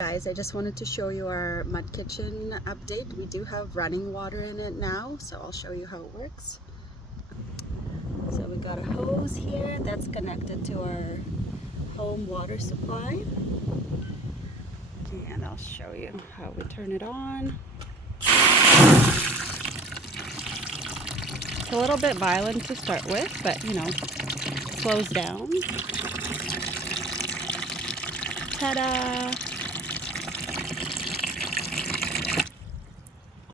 Guys, I just wanted to show you our mud kitchen update. We do have running water in it now, so I'll show you how it works. So we got a hose here that's connected to our home water supply, and I'll show you how we turn it on. It's a little bit violent to start with, but you know, slows down. Ta-da!